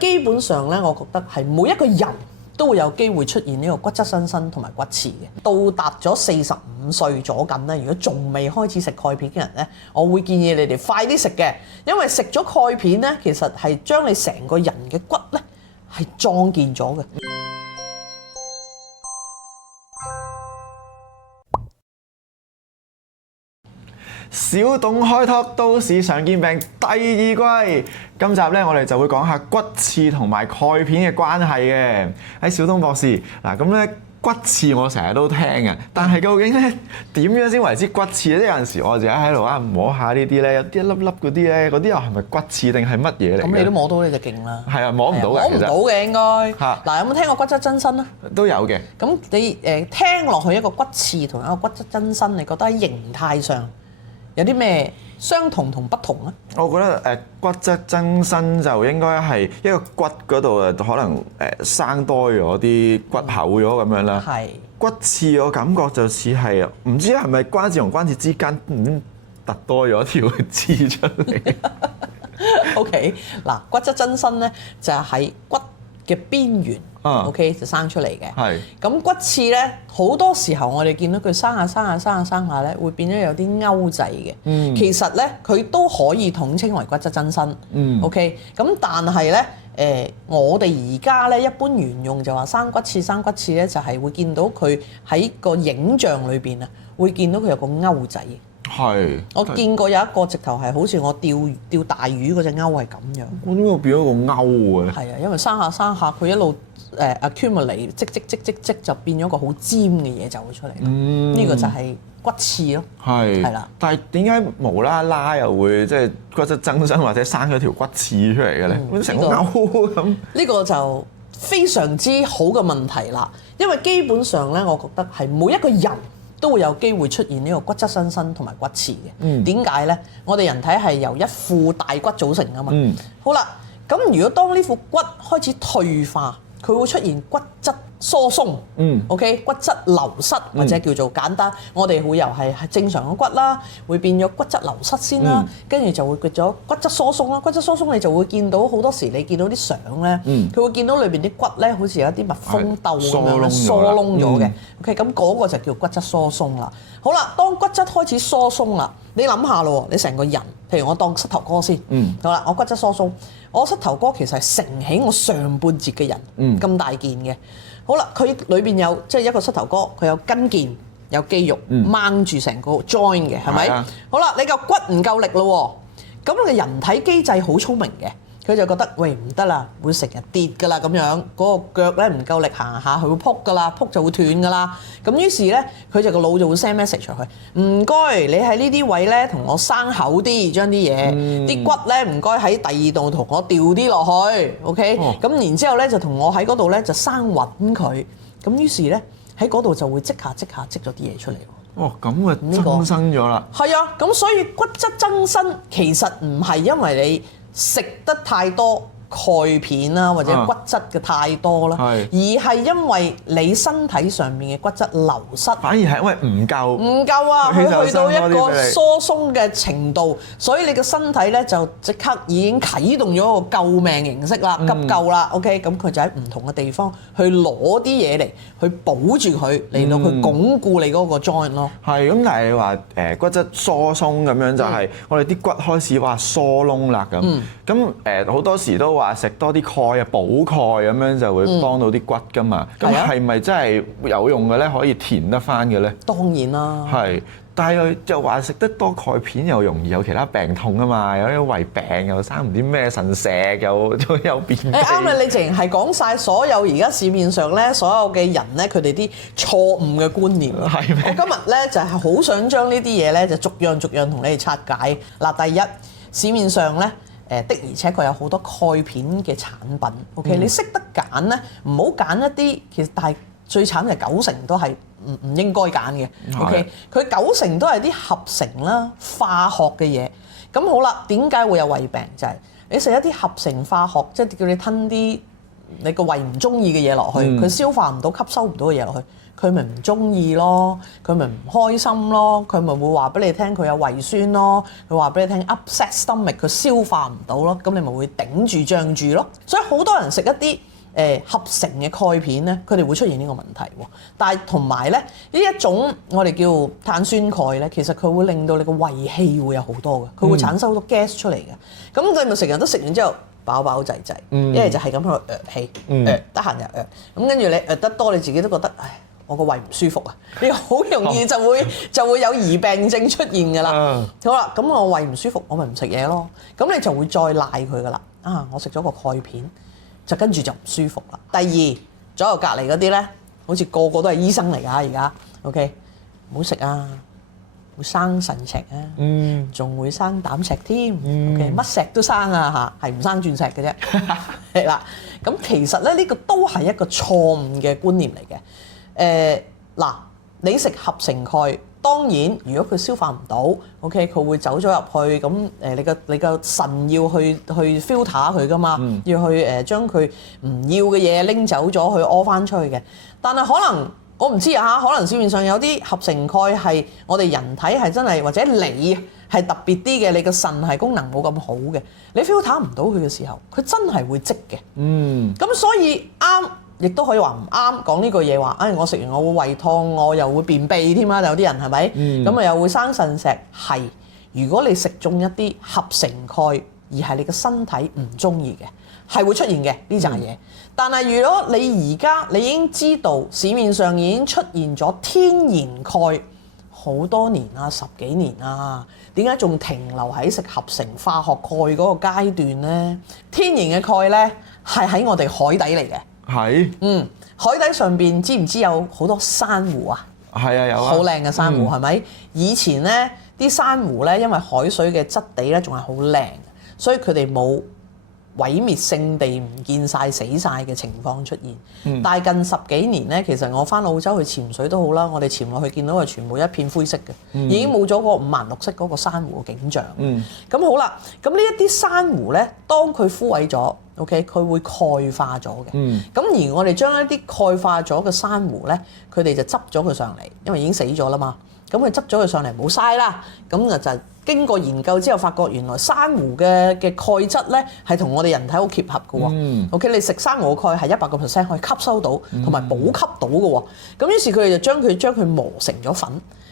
基本上咧，我覺得係每一個人都會有機會出現呢個骨質增生同埋骨刺嘅。到達咗45歲左近咧，如果仲未開始食鈣片嘅人咧，我會建議你哋快啲食嘅，因為食咗鈣片咧，其實係將你成個人嘅骨咧係壯健咗嘅。小董開拓都市常見病第2季，今集咧我哋就會講下骨刺同埋鈣片嘅關係嘅。喺小董博士嗱，咁咧骨刺我成日都聽嘅，但係究竟咧點樣先為之骨刺咧？有陣時我自己喺度摸下呢啲咧，有啲一粒粒嗰啲咧，嗰啲又係咪骨刺定係乜嘢嚟？咁你都摸到你就勁啦。係啊，摸唔到嘅，摸唔到嘅應該。嚇嗱，有冇聽過骨質增生啊？都有嘅。咁你聽落去一個骨刺同一個骨質增生，你覺得喺形態上有啲咩相同同不同咧？我覺得骨質增生就應該係一個骨嗰度可能生多咗啲骨厚咗咁樣啦。係。骨刺我感覺就似係唔知係咪關節同關節之間突多咗條刺出嚟。OK， 嗱，骨質增生咧就係喺骨嘅邊緣。OK 就生出嚟嘅。係。咁骨刺咧好多時候我哋見到佢生下咧，會變咗有啲勾滯嘅。其實咧佢都可以統稱為骨質增生。OK， 咁但係咧我哋而家咧一般沿用就話生骨刺咧就係會見到佢喺個影像裏邊啊，會見到佢有個勾仔。係。我見過有一個直頭係好似我釣大魚嗰隻勾係咁樣。我點解變咗個勾嘅？係啊，因為生下佢一路accumulate 積就變咗個好尖嘅嘢走咗出嚟。呢個就係骨刺咯。係啦。但係點解無啦啦又會即係骨質增生或者生咗條骨刺出嚟嘅咧？成個勾咁。呢個就非常之好嘅問題啦，因為基本上咧，我覺得係每一個人都會有機會出現呢個骨質增生同埋骨刺嘅。點解咧？我哋人體係由一副大骨組成㗎嘛。好啦，咁如果當呢副骨開始退化，佢會出現骨質疏鬆。OK， 骨質流失或者叫做簡單，我哋會由係正常嘅骨啦，會變咗骨質流失先啦，跟住就會變咗骨質疏鬆啦。骨質疏鬆你就會見到好多時，你見到啲相咧，佢會見到裏邊啲骨咧，好似有啲蜜蜂竇咁樣疏窿咗嘅。OK， 咁嗰個就叫骨質疏鬆啦。好啦，當骨質開始疏鬆啦，你諗下咯，你成個人，譬如我當膝頭哥先。好啦，我骨質疏鬆，我膝頭哥其實係承起我上半截嘅人咁大件嘅。好啦，佢裏邊有即係一個膝頭哥，佢有筋腱、有肌肉掹住成個 join 嘅，係咪？好啦，你嚿骨唔夠力咯喎，咁你人體機制好聰明嘅，佢就覺得喂唔得啦，會成日跌㗎啦咁樣，嗰個腳咧唔夠力行下，佢會撲㗎啦，撲就會斷㗎啦。咁於是咧，佢就個腦就會 send message 出去，唔該你喺呢啲位咧同我生厚啲，將啲嘢啲骨咧唔該喺第二度同我調啲落去 ，OK？咁然之後咧就同我喺嗰度咧就生穩佢，咁於是咧喺嗰度就會積下積咗啲嘢出嚟。哦，咁啊增生咗啦。係啊，咁所以骨質增生其實唔係因為你食得太多鈣片啦，或者骨質嘅太多啦，而係因為你身體上面嘅骨質流失，反而係因為唔夠啊，佢去到一個疏鬆嘅程度，所以你嘅身體咧就即刻已經啟動咗一個救命形式啦，急救啦 ，OK， 咁佢就喺唔同嘅地方去攞啲嘢嚟去保住佢，嚟到去鞏固你嗰個 joint 咯。係咁，但係你話骨質疏鬆咁樣就係我哋啲骨開始疏窿啦咁，咁好多時都話食多啲鈣啊，補鈣咁樣就會幫到啲骨噶嘛。咁係咪真係有用嘅咧？可以填得翻嘅咧？當然啦。係，但係就話食得多鈣片又容易有其他病痛啊嘛，有啲胃病又生唔知咩腎石又便秘。啱啦，你淨係講晒所有而家市面上咧所有嘅人咧，佢哋啲錯誤嘅觀念。係咩？我今日咧就係好想將呢啲嘢咧就逐樣同你哋拆解。嗱，第一，市面上咧。的而且確有好多鈣片嘅產品 ，OK，你識得揀咧，唔好揀一啲其實，但係最慘就係90%都係唔應該揀嘅 ，OK， 佢90%都係啲合成啦、化學嘅嘢。咁好啦，點解會有胃病？就係你食一啲合成化學，即係叫你吞啲你個胃唔中意嘅嘢落去，佢消化唔到、吸收唔到嘅嘢落去，佢咪唔中意咯，佢咪唔開心咯，佢咪會話俾你聽佢有胃酸咯，佢話俾你聽 upset stomach 佢消化唔到咯，咁你咪會頂住脹住咯。所以好多人食一啲合成嘅鈣片咧，佢哋會出現呢個問題喎。但係同埋咧呢一種我哋叫碳酸鈣咧，其實佢會令到你個胃氣會有好多嘅，佢會產生好多 gas 出嚟嘅。咁你咪成日都食完之後飽飽滯滯，一係就係咁喺度氣，得閒就咁跟住你得多，你自己都覺得唉，我個胃唔舒服啊，你好容易就會有疑病症出現㗎啦。好啦，咁我胃唔舒服，我咪唔食嘢咯。咁你就會再賴佢㗎啦。我食咗個鈣片。就跟住就唔舒服啦。第二，左右隔離嗰啲咧，好似個個都係醫生嚟㗎而家 ，OK， 唔好食啊，會生腎石啊，仲會生膽石添，OK， 乜石都生啊嚇，係唔生鑽石嘅啫，係啦。咁其實咧呢個都係一個錯誤嘅觀念嚟嘅。嗱，你食合成鈣。當然，如果佢消化唔到 ，OK， 佢會走咗入去，咁你個腎要去 filter 佢噶嘛，要去將佢唔要嘅嘢拎走咗去屙翻出去嘅。但係可能我唔知啊，可能市面上有啲合成鈣係我哋人體係真係或者你係特別啲嘅，你個腎係功能冇咁好嘅，你 filter 唔到佢嘅時候，佢真係會積嘅。咁所以啱。亦都可以話唔啱講呢句嘢話，我食完我會胃痛，我又會便秘添啦，有啲人係咪？咁又會生腎石。係，如果你食中一啲合成鈣，而係你嘅身體唔中意嘅，係會出現嘅呢扎嘢。但係如果你而家你已經知道市面上已經出現咗天然鈣好多年啦，10幾年啦，點解仲停留喺食合成化學鈣嗰個階段呢？天然嘅鈣呢，係喺我哋海底嚟嘅。係，海底上邊知唔知有好多珊瑚啊？係啊，有啊，好靚嘅珊瑚係咪？以前咧啲珊瑚咧，因為海水嘅質地咧仲係好靚，所以佢哋冇毀滅性地唔見晒、死晒嘅情況出現。但係近10幾年咧，其實我翻澳洲去潛水都好啦，我哋潛落去見到係全部一片灰色嘅，已經冇咗個五顏六色嗰個珊瑚嘅景象。咁好啦，咁呢一啲珊瑚咧，當佢枯萎咗。OK， 佢會鈣化咗嘅。咁而我哋將一啲鈣化咗嘅珊瑚咧，佢哋就執咗佢上嚟，因為已經死咗啦嘛。咁佢執咗佢上嚟冇嘥啦。咁就經過研究之後，發覺原來珊瑚嘅鈣質咧係同我哋人體好貼合嘅喎。OK， 你食珊瑚嘅鈣係100% 可以吸收到，同埋補給到嘅喎。咁於是佢哋就將佢磨成咗粉。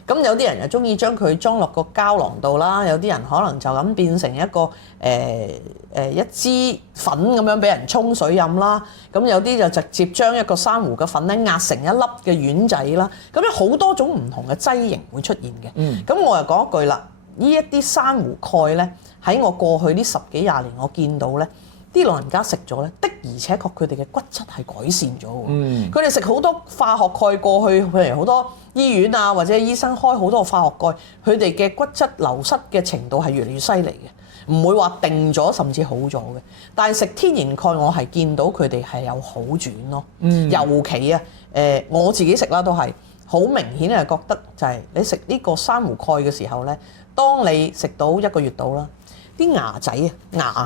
咁有啲人又中意將佢裝落個膠囊度啦，有啲人可能就咁變成一個一支粉咁樣俾人沖水飲啦。咁有啲就直接將一個珊瑚嘅粉咧壓成一粒嘅丸仔啦。咁有好多種唔同嘅劑型會出現嘅。咁我又講一句啦，呢一啲珊瑚鈣咧喺我過去呢10幾20年我見到咧。啲老人家食咗咧，的而且確佢哋嘅骨質係改善咗喎。佢哋食好多化學鈣過去，譬如好多醫院啊或者醫生開好多化學鈣，佢哋嘅骨質流失嘅程度係越嚟越犀利嘅，唔會話定咗甚至好咗嘅。但係食天然鈣，我係見到佢哋係有好轉咯。尤其啊，我自己食啦都係好明顯係覺得就係你食呢個珊瑚鈣嘅時候咧，當你食到1個月到啦。啲牙仔啊，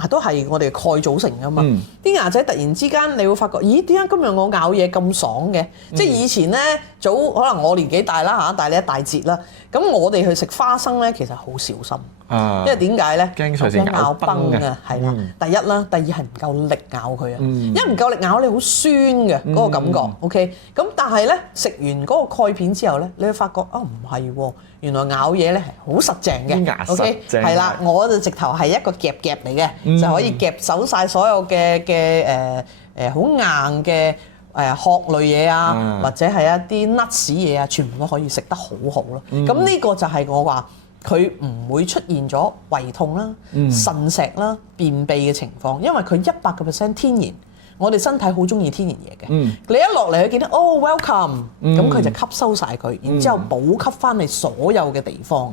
牙都係我哋鈣組成㗎嘛。啲牙仔突然之間，你會發覺，咦？點解今日我咬嘢咁爽嘅？即係以前咧，早可能我年紀大啦嚇，大你一大截啦。咁我哋去食花生咧，其實好小心，因為點解咧？驚隨時咬崩啊，係啦。第一啦，第二係唔夠力咬佢啊。因為唔夠力咬你好酸嘅嗰個感覺。OK，咁但係咧食完嗰個鈣片之後咧，你會發覺唔係喎，原來咬嘢咧係好實淨嘅。牙實淨係啦，我就直頭係一個夾嚟嘅，就可以夾走晒所有嘅好硬嘅殼類嘢啊，或者係一啲 nuts 嘢啊，全部都可以食得好好咯。咁呢個就係我話佢唔會出現咗胃痛啦、腎石啦、便秘嘅情況，因為佢100%天然。我哋身體好中意天然嘢嘅，你一落嚟佢見到welcome，咁佢就吸收晒佢，然之後補給翻你所有嘅地方。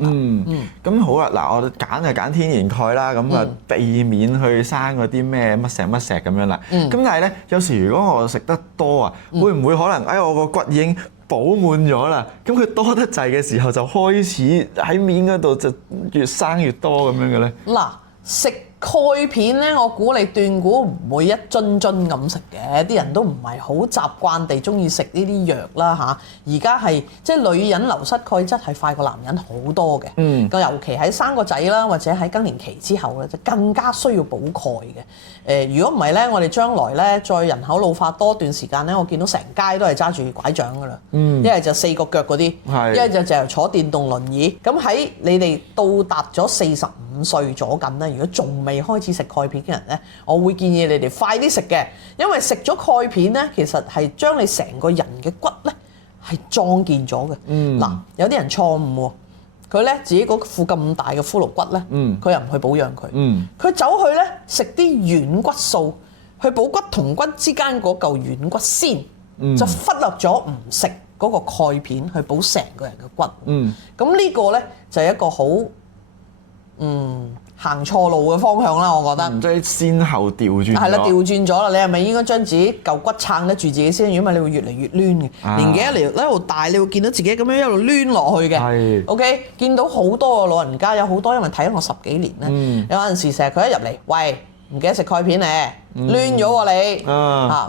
咁好啦，嗱我揀就揀天然鈣啦，咁啊避免去生嗰啲咩乜石咁樣啦。咁但係咧，有時如果我食得多啊，會唔會可能我個骨已經飽滿咗啦？咁佢多得滯嘅時候就開始喺面嗰度就越生越多咁樣嘅咧？嗱，食鈣片咧，我估你斷估唔會一樽樽咁食嘅，啲人都唔係好習慣地中意食呢啲藥啦嚇。而家係即係女人流失鈣質係快過男人好多嘅，尤其喺生個仔啦，或者喺更年期之後咧，就更加需要補鈣嘅。如果唔係咧，我哋將來咧再人口老化多段時間咧，我見到成街都係揸住拐杖噶啦，一係就4個腳嗰啲，一係就淨係坐電動輪椅。咁喺你哋到達咗45歲左近咧，如果仲未開始食鈣片嘅人咧，我會建議你哋快啲食嘅，因為食咗鈣片咧，其實係將你成個人嘅骨咧係壯健咗嘅。嗱，有啲人錯誤喎，佢咧自己嗰副咁大嘅骷髏骨咧，佢又唔去保養佢，佢走去咧食啲軟骨素去補骨同骨之間嗰嚿軟骨先，就忽略咗唔食嗰個鈣片去補成個人嘅骨。咁呢個咧就係一個好行錯路嘅方向啦，我覺得。即係先後調轉。係啦，調轉咗啦。你係咪應該將自己嚿骨撐得住自己先？如果唔係，你會越嚟越攣嘅。年紀一路大，你會見到自己咁樣一路攣落去嘅。係。OK，見到好多個老人家，有好多因為睇咗我10幾年咧，有陣時成日佢一入嚟，喂，唔記得食鈣片咧，攣咗喎你，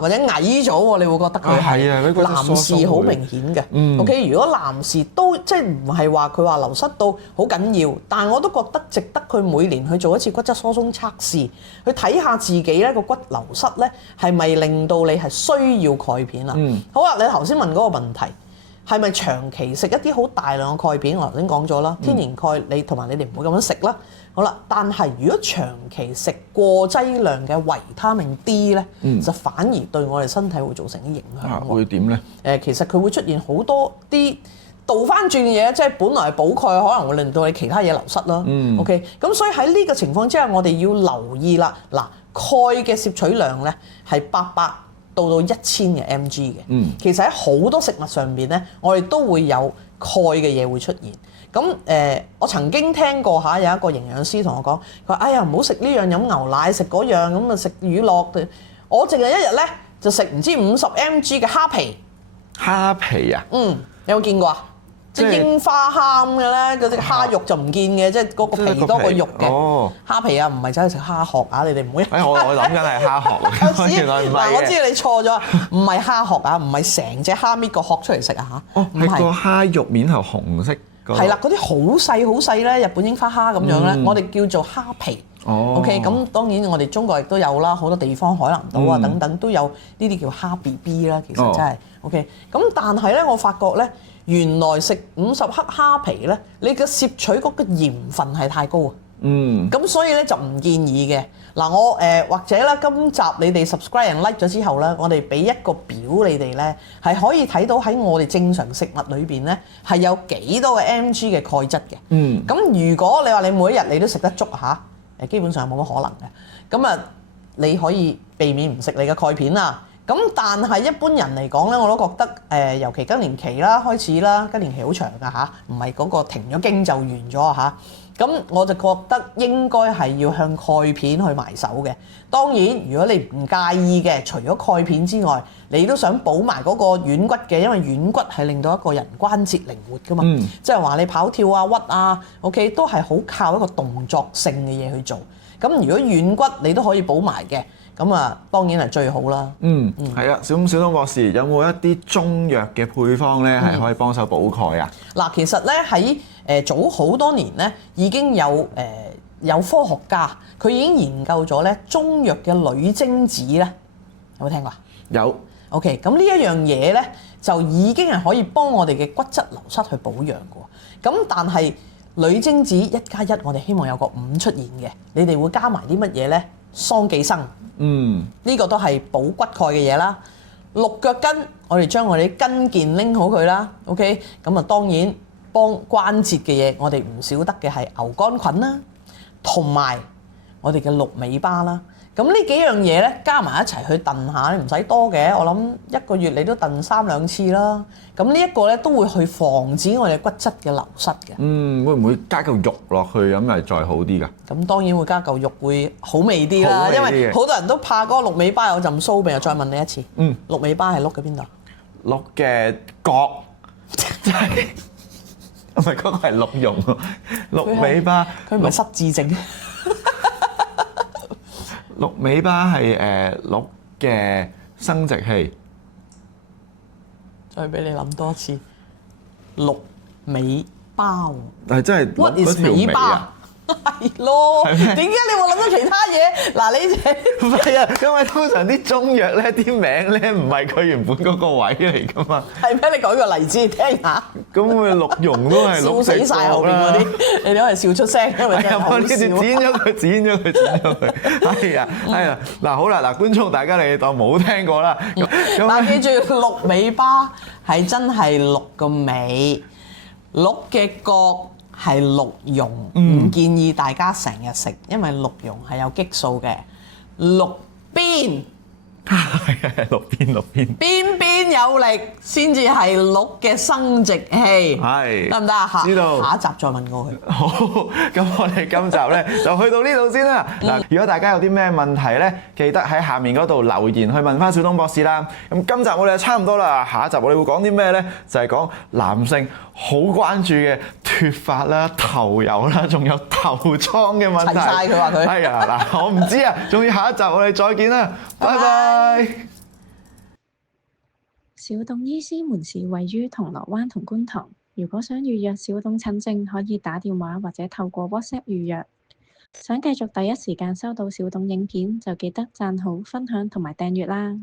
或者矮咗喎，你會覺得佢係男士好明顯嘅。OK，如果男士都即係唔係話佢話流失到好緊要，但係我都覺得值得佢每年去做一次骨質疏鬆測試，去睇下自己咧個骨流失咧係咪令到你係需要鈣片啦。好啦，你頭先問嗰個問題。係咪長期食一啲好大量嘅鈣片？我頭先講咗啦，天然鈣你同埋你哋唔會咁樣食啦。好啦，但係如果長期食過劑量嘅維他命 D 咧，就反而對我哋身體會造成啲影響。會點咧？其實佢會出現好多啲倒翻轉嘅嘢，即係本來係補鈣，可能會令到你其他嘢流失啦。OK， 咁所以喺呢個情況之下，我哋要留意啦。嗱，鈣嘅攝取量咧係800到1000嘅 mg 嘅，其實喺好多食物上邊咧，我哋都會有鈣嘅嘢會出現。咁我曾經聽過有一個營養師同我講，佢話：哎呀，唔好食呢樣飲牛奶，食嗰樣咁啊，食乳酪。我淨係一日咧就食唔知50 mg 嘅蝦皮。蝦皮啊？有冇見過啊？即係櫻花蝦嘅咧，嗰啲蝦肉就唔見嘅，即係嗰個皮多過肉嘅。蝦皮啊，唔係走去食蝦殼啊！你哋唔好。我諗緊係蝦殼。原來唔係嘅。我知你錯咗，唔係蝦殼啊，唔係成隻蝦搣個殼出嚟食啊嚇。係個蝦肉面係紅色。係啦，嗰啲好細咧，日本櫻花蝦咁樣咧，我哋叫做蝦皮。OK， 咁當然我哋中國亦都有啦，好多地方海南島啊等等都有呢啲叫蝦 BB 啦，其實真係 OK。咁但係咧，我發覺咧，原來食50克蝦皮咧，你嘅攝取嗰個鹽分係太高啊。咁所以咧就唔建議嘅。嗱，我或者咧今集你哋 subscribe and like 咗之後咧，我哋俾一個表你哋咧，係可以睇到喺我哋正常食物裏邊咧係有幾多嘅 mg 嘅鈣質嘅。咁如果你話你每一日你都食得足嚇，基本上冇乜可能嘅。咁啊，你可以避免唔食你嘅鈣片啦。咁但係一般人嚟講咧，我都覺得尤其更年期啦開始啦，更年期好長㗎嚇，唔係嗰個停咗經就完咗嚇。咁我就覺得應該係要向鈣片去埋手嘅。當然，如果你唔介意嘅，除咗鈣片之外，你都想補埋嗰個軟骨嘅，因為軟骨係令到一個人關節靈活㗎嘛。即係話你跑跳啊、屈啊 ，OK 都係好靠一個動作性嘅嘢去做。咁如果軟骨你都可以補埋嘅，咁啊當然係最好啦。係啊，小東博士有冇一啲中藥嘅配方咧係可以幫手補鈣啊？嗱，其實咧喺早好多年咧已經有科學家佢已經研究咗咧中藥嘅女精子咧，有冇聽過啊？有。OK， 咁呢一樣嘢咧就已經係可以幫我哋嘅骨質流失去保養嘅。咁但係女精子1+1，我哋希望有個5出現嘅，你哋會加埋啲乜嘢咧？桑寄生，呢個都係補骨鈣嘅嘢啦。鹿腳筋，我哋將我哋啲筋腱拎好佢啦。OK，咁啊當然幫關節嘅嘢，我哋唔少得嘅係牛肝菌啦，同埋我哋嘅鹿尾巴啦。咁呢幾樣嘢咧加埋一齊去燉下，你唔使多嘅，我諗1個月你都燉3-2次啦。咁呢一個咧都會去防止我哋骨質嘅流失嘅。會唔會加嚿肉落去咁係再好啲㗎？咁當然會加嚿肉會好味啲啦，因為好多人都怕嗰個鹿尾巴有陣騷味。我再問你一次，鹿尾巴係鹿嘅邊度？鹿嘅角，即係唔係嗰個係鹿茸？鹿尾巴，佢唔係失智症。鹿尾巴係鹿嘅生殖器。再俾你諗多次，鹿尾巴喎。但係真係鹿 What is 嗰條尾尾巴啊？係咯，點解你會諗到其他嘢？嗱，你唔係啊，因為通常啲中藥咧啲名咧唔係佢原本嗰個位嚟㗎嘛。係咩？你舉個例子聽下。咁佢鹿茸都係鹿笑死晒後邊嗰啲，你哋可以笑出聲，因為真係好呢笑。剪咗佢，剪咗佢，剪咗佢。係啊，係啊。嗱，好啦，嗱，觀眾大家你當冇聽過啦。但係記住，鹿尾巴係真係鹿個尾，鹿嘅角係鹿茸，唔建議大家成日食，因為鹿茸係有激素嘅。鹿邊係啊，鹿邊。邊邊有力先至係鹿嘅生殖器，係得唔得啊？知道。下一集再問過佢。好，咁我哋今集咧就去到呢度先啦。嗱，如果大家有啲咩問題咧，記得喺下面嗰度留言去問翻小東博士啦。咁今集我哋就差唔多啦，下一集我哋會講啲咩咧？就係講男性好關注嘅脫髮啦、頭油啦，仲有頭瘡嘅問題。齊晒佢話佢。係啊，嗱，我唔知啊，總之下一集我哋再見啦，拜拜。小董醫師門市位於銅鑼灣同觀塘。如果想預約小董診症，可以打電話或者透過 WhatsApp 預約。想繼續第一時間收到小董影片，就記得讚好、分享同埋訂閱啦。